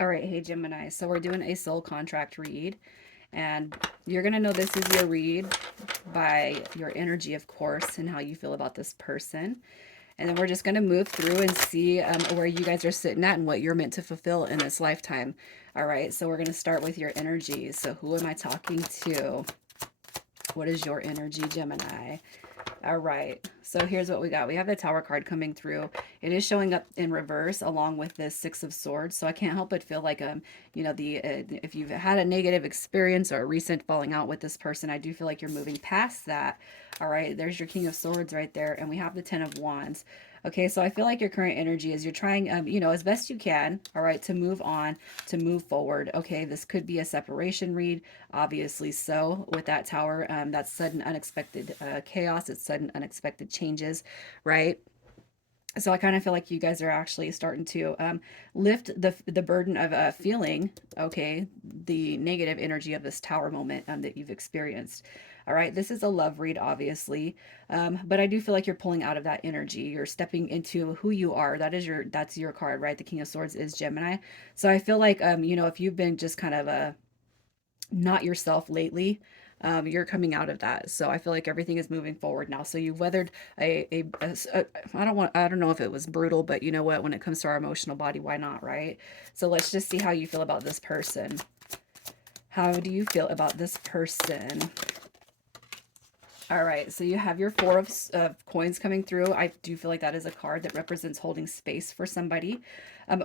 All right, hey Gemini. So we're doing a soul contract read, and you're gonna know this is your read by your energy, of course, and how you feel about this person. And then we're just gonna move through and see where you guys are sitting at and what you're meant to fulfill in this lifetime. All right, so we're gonna start with your energy. So who am I talking to? What is your energy, Gemini? All right, so here's what we got. We have the Tower card coming through. It is showing up in reverse along with this Six of Swords. So I can't help but feel like, if you've had a negative experience or a recent falling out with this person, I do feel like you're moving past that. All right, there's your King of Swords right there, and we have the Ten of Wands. Okay, so I feel like your current energy is you're trying, as best you can, all right, to move on, to move forward. Okay, this could be a separation read, obviously so, with that tower. That's sudden, unexpected chaos. It's sudden, unexpected changes, right? So I kind of feel like you guys are actually starting to lift the burden of feeling, okay, the negative energy of this tower moment that you've experienced. All right, this is a love read, obviously, but I do feel like you're pulling out of that energy. You're stepping into who you are. That's your card, right? The King of Swords is Gemini. So I feel like if you've been just kind of not yourself lately, you're coming out of that. So I feel like everything is moving forward now. So you've weathered I don't know if it was brutal, but you know what? When it comes to our emotional body, why not, right? So let's just see how you feel about this person. How do you feel about this person? All right, so you have your Four of Coins coming through. I do feel like that is a card that represents holding space for somebody,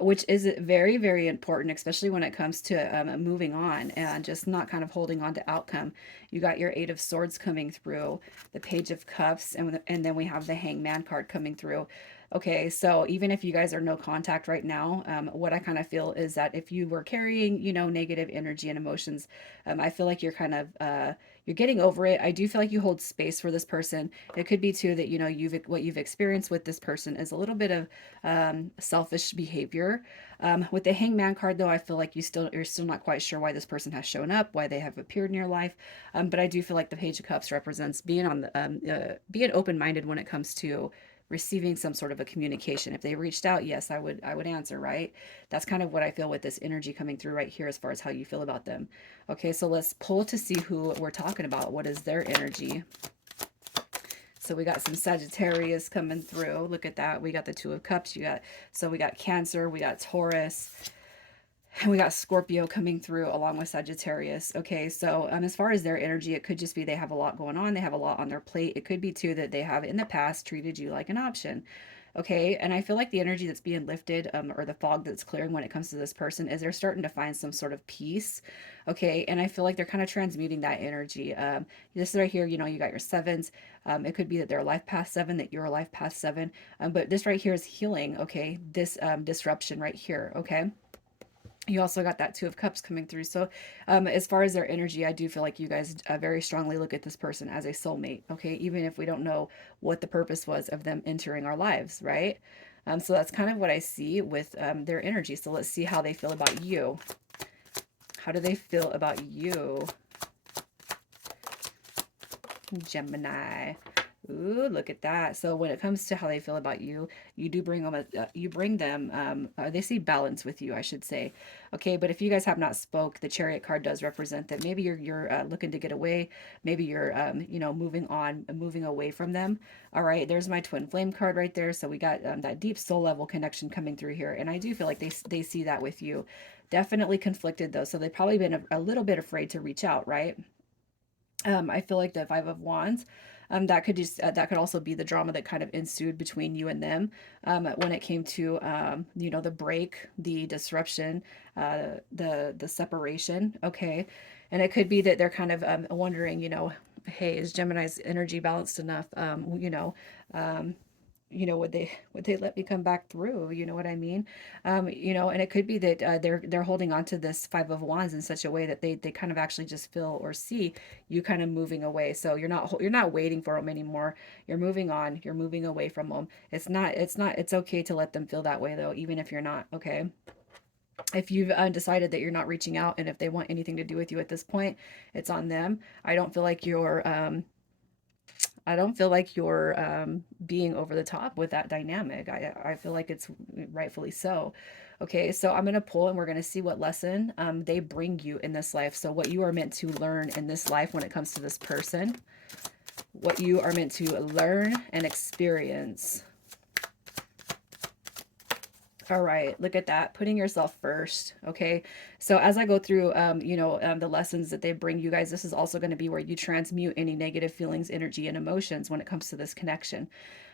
which is very, very important, especially when it comes to moving on and just not kind of holding on to outcome. You got your Eight of Swords coming through, the Page of Cups, and then we have the Hangman card coming through. Okay, so even if you guys are no contact right now, what I kind of feel is that if you were carrying, negative energy and emotions, I feel like you're getting over it. I do feel like you hold space for this person. It could be too that what you've experienced with this person is a little bit of selfish behavior. With the Hangman card, though, I feel like you're still not quite sure why this person has shown up, why they have appeared in your life. But I do feel like the Page of Cups represents being open minded when it comes to receiving some sort of a communication. If they reached out, yes, I would answer, right? That's kind of what I feel with this energy coming through right here as far as how you feel about them. Okay, so let's pull to see who we're talking about. What is their energy? So we got some Sagittarius coming through. Look at that. We got the Two of Cups. We got Cancer, we got Taurus, and we got Scorpio coming through along with Sagittarius. Okay, so as far as their energy, it could just be they have a lot going on. They have a lot on their plate. It could be too that they have in the past treated you like an option. Okay, and I feel like the energy that's being lifted, or the fog that's clearing when it comes to this person, is they're starting to find some sort of peace. Okay, and I feel like they're kind of transmuting that energy. This right here, you got your sevens. It could be that they're a life past seven, that you're a life past seven. But this right here is healing. Okay, this disruption right here. Okay. You also got that Two of Cups coming through. So as far as their energy, I do feel like you guys very strongly look at this person as a soulmate, okay? Even if we don't know what the purpose was of them entering our lives, right? So that's kind of what I see with their energy. So let's see how they feel about you. How do they feel about you, Gemini? Ooh, look at that. So when it comes to how they feel about you, you do bring them, they see balance with you, I should say. Okay, but if you guys have not spoke, the Chariot card does represent that maybe you're looking to get away. Maybe you're, moving on, moving away from them. All right, there's my Twin Flame card right there. So we got that deep soul level connection coming through here. And I do feel like they see that with you. Definitely conflicted though. So they've probably been a little bit afraid to reach out, right? I feel like the Five of Wands, that could also be the drama that kind of ensued between you and them when it came to the break, the disruption, the separation. Okay, and it could be that they're kind of wondering, hey, is Gemini's energy balanced enough? Um, would they let me come back through? You know what I mean? And it could be that they're holding on to this Five of Wands in such a way that they kind of actually just feel or see you kind of moving away. So you're not waiting for them anymore. You're moving on. You're moving away from them. It's okay to let them feel that way though, even if you're not. Okay. If you've decided that you're not reaching out, and if they want anything to do with you at this point, it's on them. I don't feel like you're being over the top with that dynamic. I feel like it's rightfully so. Okay, so I'm going to pull and we're going to see what lesson they bring you in this life. So what you are meant to learn in this life when it comes to this person, what you are meant to learn and experience. All right, look at that. Putting yourself first. Okay. So as I go through, the lessons that they bring you guys, this is also going to be where you transmute any negative feelings, energy, and emotions when it comes to this connection.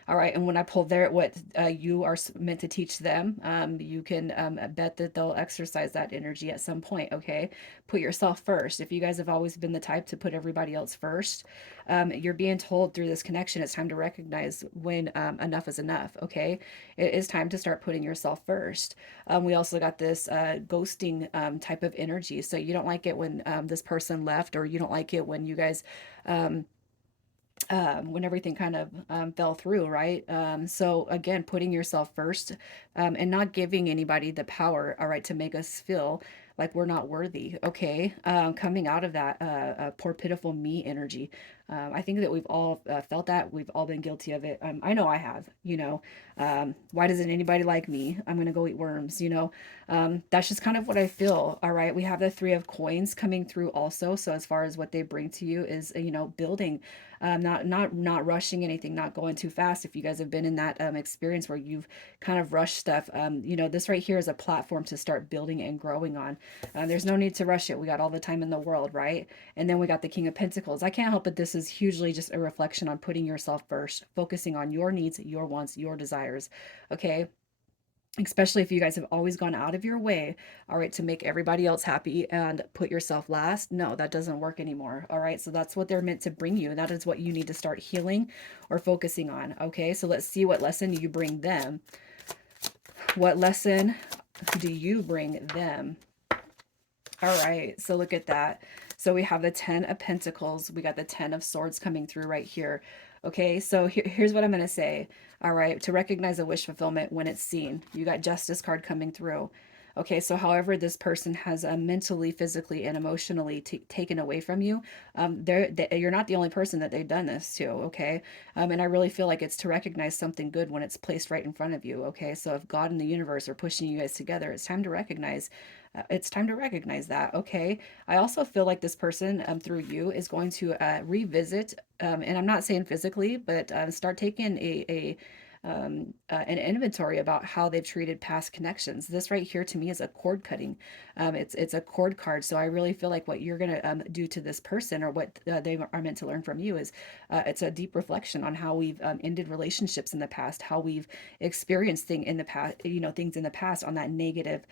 All right. And when I pull there, what you are meant to teach them, you can bet that they'll exercise that energy at some point. Okay. Put yourself first. If you guys have always been the type to put everybody else first, you're being told through this connection, it's time to recognize when enough is enough. Okay. It is time to start putting yourself first. We also got this ghosting type of energy. So you don't like it when this person left, or you don't like it when you guys um, when everything kind of fell through, right? So again, putting yourself first and not giving anybody the power, all right, to make us feel like we're not worthy, okay? Coming out of that poor, pitiful me energy. I think that we've all felt that. We've all been guilty of it. I know I have, why doesn't anybody like me? I'm going to go eat worms, that's just kind of what I feel. All right. We have the 3 of Coins coming through also. So as far as what they bring to you is, building, not rushing anything, not going too fast. If you guys have been in that experience where you've kind of rushed stuff, this right here is a platform to start building and growing on. There's no need to rush it. We got all the time in the world, right? And then we got the King of Pentacles. I can't help it. This is hugely just a reflection on putting yourself first, focusing on your needs, your wants, your desires. Okay. Especially if you guys have always gone out of your way, all right, to make everybody else happy and put yourself last. No, that doesn't work anymore. All right. So that's what they're meant to bring you. And that is what you need to start healing or focusing on. Okay. So let's see what lesson you bring them. What lesson do you bring them? All right, so look at that. So we have the 10 of Pentacles. We got the 10 of Swords coming through right here. Okay, so here's what I'm going to say. All right, to recognize a wish fulfillment when it's seen. You got Justice card coming through. Okay, so however this person has mentally, physically, and emotionally taken away from you, you're not the only person that they've done this to, okay? And I really feel like it's to recognize something good when it's placed right in front of you, okay? So if God and the universe are pushing you guys together, it's time to recognize that, okay? I also feel like this person through you is going to revisit, and I'm not saying physically, but start taking an inventory about how they've treated past connections. This right here to me is a cord cutting. It's a cord card. So I really feel like what you're gonna do to this person, or what they are meant to learn from you, is it's a deep reflection on how we've ended relationships in the past, how we've experienced things in the past on that negative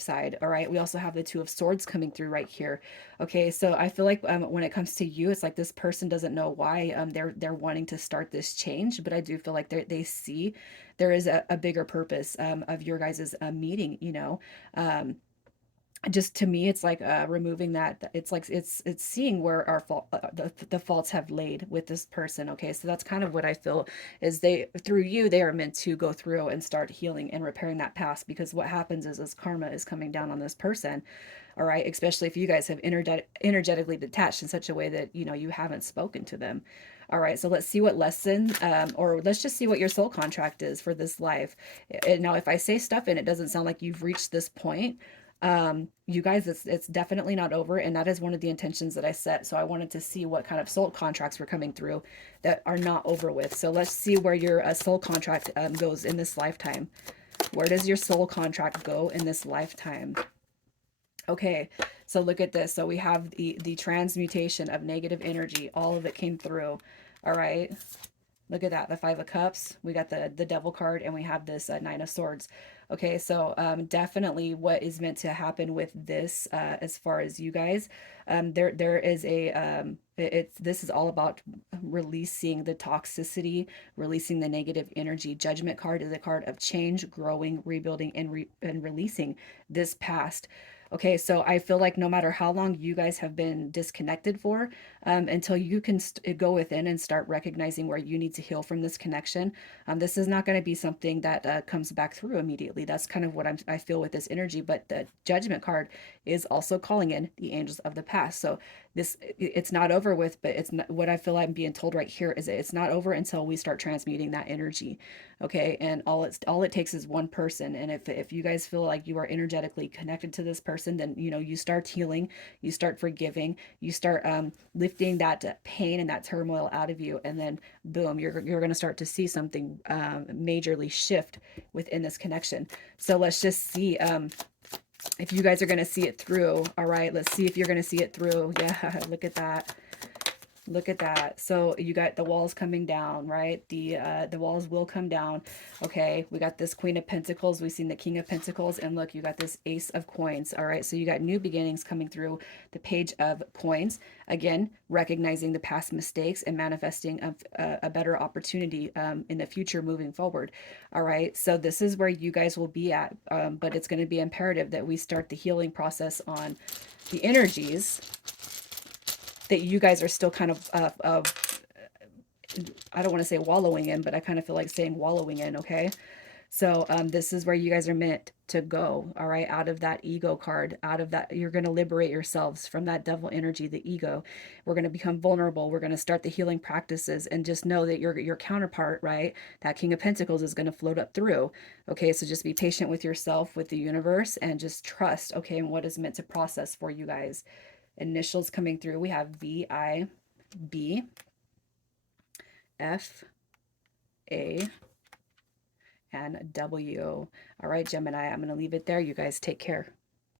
side. All right. We also have the 2 of Swords coming through right here. Okay. So I feel like when it comes to you, it's like this person doesn't know why they're wanting to start this change, but I do feel like they see there is a bigger purpose of your guys's meeting, um, just to me it's like removing that. It's like it's seeing where our fault, the faults have laid with this person. Okay, so that's kind of what I feel is through you they are meant to go through and start healing and repairing that past, because what happens is this karma is coming down on this person. All right, especially if you guys have energetically detached in such a way that you haven't spoken to them. All right, so let's see what lesson, or let's just see what your soul contract is for this life. And now if I say stuff and it doesn't sound like you've reached this point, you guys, it's definitely not over, and that is one of the intentions that I set. So I wanted to see what kind of soul contracts were coming through that are not over with. So let's see where your soul contract goes in this lifetime. Where does your soul contract go in this lifetime? Okay, so look at this. So we have the transmutation of negative energy. All of it came through. All right. Look at that, the 5 of Cups. We got the Devil card, and we have this 9 of Swords. Okay, so definitely what is meant to happen with this, as far as you guys, there is this is all about releasing the toxicity, releasing the negative energy. Judgment card is a card of change, growing, rebuilding, and releasing this past. Okay, so I feel like no matter how long you guys have been disconnected for, until you can go within and start recognizing where you need to heal from this connection, this is not going to be something that comes back through immediately. That's kind of what I feel with this energy. But the Judgment card is also calling in the angels of the past. So it's not over with, but it's not what I feel I'm being told right here is that it's not over until we start transmuting that energy. Okay. And all it takes is one person. And if you guys feel like you are energetically connected to this person, then, you know, you start healing, you start forgiving, you start lifting that pain and that turmoil out of you. And then boom, you're going to start to see something majorly shift within this connection. So let's just see, if you guys are going to see it through. All right, let's see if you're going to see it through. Yeah, look at that. Look at that. So you got the walls coming down, right? The walls will come down. Okay, we got this Queen of Pentacles. We've seen the King of Pentacles. And look, you got this Ace of Coins. All right, so you got new beginnings coming through the Page of Coins. Again, recognizing the past mistakes and manifesting a better opportunity in the future moving forward. All right, so this is where you guys will be at. But it's going to be imperative that we start the healing process on the energies that you guys are still kind of I don't want to say wallowing in, but I kind of feel like saying wallowing in, okay? So this is where you guys are meant to go, all right? Out of that ego card, out of that, you're going to liberate yourselves from that devil energy, the ego. We're going to become vulnerable. We're going to start the healing practices, and just know that your counterpart, right? That King of Pentacles is going to float up through, okay? So just be patient with yourself, with the universe, and just trust, okay, and what is meant to process for you guys. Initials coming through. We have VIB, FA, and W. All right, Gemini, I'm going to leave it there. You guys take care.